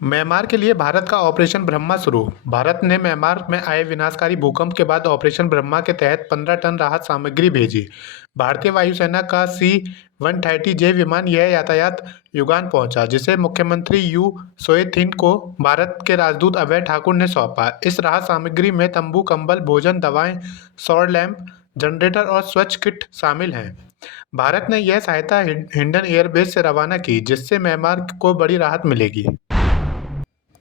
Myanmar के लिए भारत का ऑपरेशन ब्रह्मा शुरू। भारत ने म्यांमार में आए विनाशकारी भूकंप के बाद ऑपरेशन ब्रह्मा के तहत 15 टन राहत सामग्री भेजी। भारतीय वायुसेना का C-130J विमान यह यातायात युगान पहुंचा, जिसे मुख्यमंत्री यू सोए थिन को भारत के राजदूत अभय ठाकुर ने सौंपा। इस राहत सामग्री में तंबू, कंबल, भोजन, दवाएं, सौर लैंप, जनरेटर और स्वच्छ किट शामिल हैं। भारत ने यह सहायता हिंडन एयरबेस से रवाना की, जिससे म्यांमार को बड़ी राहत मिलेगी।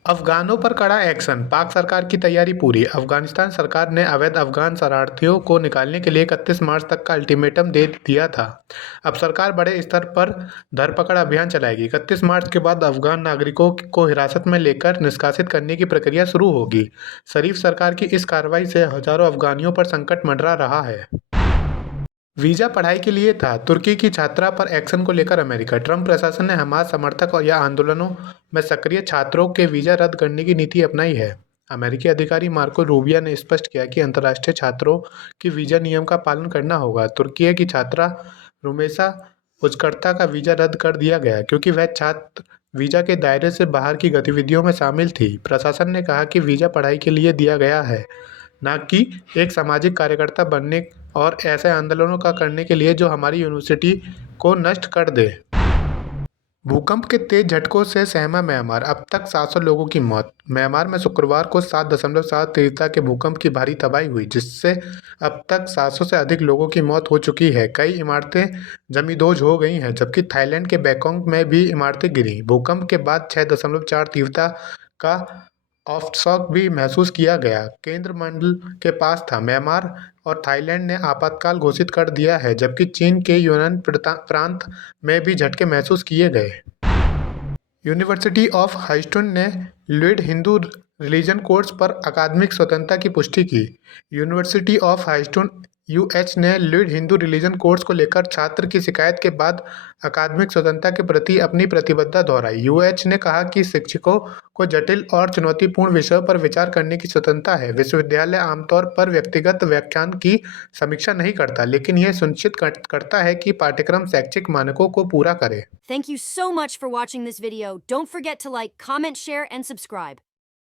अफगानों पर कड़ा एक्शन, पाक सरकार की तैयारी पूरी। अफगानिस्तान सरकार ने अवैध अफगान शरणार्थियों को निकालने के लिए 31 मार्च तक का अल्टीमेटम दे दिया था। अब सरकार बड़े स्तर पर धरपकड़ अभियान चलाएगी। 31 मार्च के बाद अफगान नागरिकों को हिरासत में लेकर निष्कासित करने की प्रक्रिया शुरू होगी। शरीफ सरकार की इस कार्रवाई से हजारों अफगानियों पर संकट मंडरा रहा है। वीजा पढ़ाई के लिए था, तुर्की की छात्रा पर एक्शन को लेकर अमेरिका। ट्रंप प्रशासन ने हमास समर्थक और या आंदोलनों में सक्रिय छात्रों के वीजा रद्द करने की नीति अपनाई है। अमेरिकी अधिकारी मार्को रूबियो ने स्पष्ट किया कि अंतर्राष्ट्रीय छात्रों की वीजा नियम का पालन करना होगा। तुर्की की छात्रा रुमेसा उजकर्ता का वीजा रद्द कर दिया गया क्योंकि वह छात्र वीजा के दायरे से बाहर की गतिविधियों में शामिल थी। प्रशासन ने कहा कि वीजा पढ़ाई के लिए दिया गया है, न कि एक सामाजिक कार्यकर्ता बनने और ऐसे आंदोलनों का करने के लिए जो हमारी यूनिवर्सिटी को नष्ट कर दे। भूकंप के तेज झटकों से सहमा म्यांमार, अब तक 700 लोगों की मौत। म्यांमार में शुक्रवार को 7.7 तीव्रता के भूकंप की भारी तबाही हुई, जिससे अब तक 700 से अधिक लोगों की मौत हो चुकी है। कई इमारतें जमींदोज हो गई हैं, जबकि थाईलैंड के बैंकॉक में भी इमारतें गिरी। भूकंप के बाद 6.4 तीव्रता का आफ्टशॉक भी महसूस किया गया। केंद्र मंडल के पास था। म्यांमार और थाईलैंड ने आपातकाल घोषित कर दिया है, जबकि चीन के यूनान प्रांत में भी झटके महसूस किए गए। यूनिवर्सिटी ऑफ ह्यूस्टन ने लुइड हिंदू रिलीजन कोर्स पर अकादमिक स्वतंत्रता की पुष्टि की। यूनिवर्सिटी ऑफ ह्यूस्टन यूएच ने लुइड हिंदू रिलीजन कोर्स को लेकर छात्र की शिकायत के बाद अकादमिक स्वतंत्रता के प्रति अपनी प्रतिबद्धता दोहराई। यूएच ने कहा कि शिक्षकों को जटिल और चुनौतीपूर्ण विषयों पर विचार करने की स्वतंत्रता है। विश्वविद्यालय आमतौर पर व्यक्तिगत व्याख्यान की समीक्षा नहीं करता, लेकिन यह सुनिश्चित करता है कि पाठ्यक्रम शैक्षिक मानकों को पूरा करे। Thank you so much for watching this video. Don't forget to like, comment, share, and subscribe.